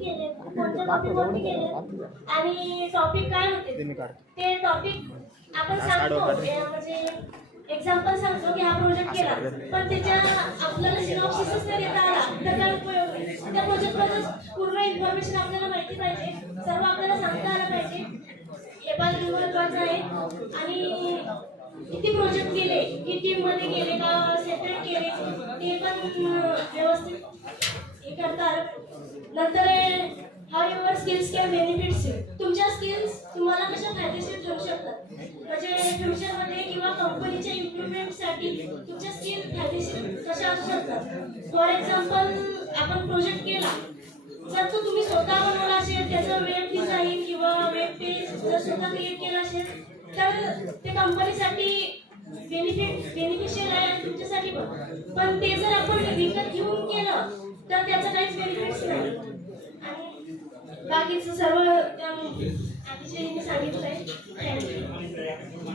केले, कोणत्या टॉपिकवरती केले आणि टॉपिक काय होते ते टॉपिक आपण सांगतो. म्हणजे एक्झाम्पल सांगतो की हा प्रोजेक्ट केला, पण त्याच्या आपल्याला सिनॉप्सिसच नाही देता आला तर काय उपयोग नाही. त्या प्रोजेक्टबद्दल पूर्ण इन्फॉर्मेशन आपल्याला माहिती पाहिजे, सर्व आपल्याला सांगता आलं पाहिजे, हे पण महत्त्वाचं आहे. आणि किती प्रोजेक्ट केले, किती मध्ये केले का सेपरेट केले ते पण व्यवस्थित हे करता आलं. नंतर how your skills can benefits you. तुमच्या स्किल्स तुम्हाला कशा फायदेशीर ठरू शकतात, म्हणजे फ्युचरमध्ये किंवा कंपनीच्या इम्प्रुव्हमेंटसाठी तुमच्या स्किल फायदेशीर कशा असू शकतात. फॉर एक्झाम्पल आपण प्रोजेक्ट केला, जर तो तुम्ही स्वतः बनवला असेल, त्याचं वेब डिझाईन किंवा वेब पेज जर स्वतः क्रिएट केला असेल तर ते कंपनीसाठी बेनिफिशियल आहे आणि तुमच्यासाठी पण ते जर आपण विकत घेऊन केलं तर त्याचं काहीच बेनिफिट्स नाही. आणि बाकीचं सर्व त्या अतिशय सांगितलंय. थँक्यू.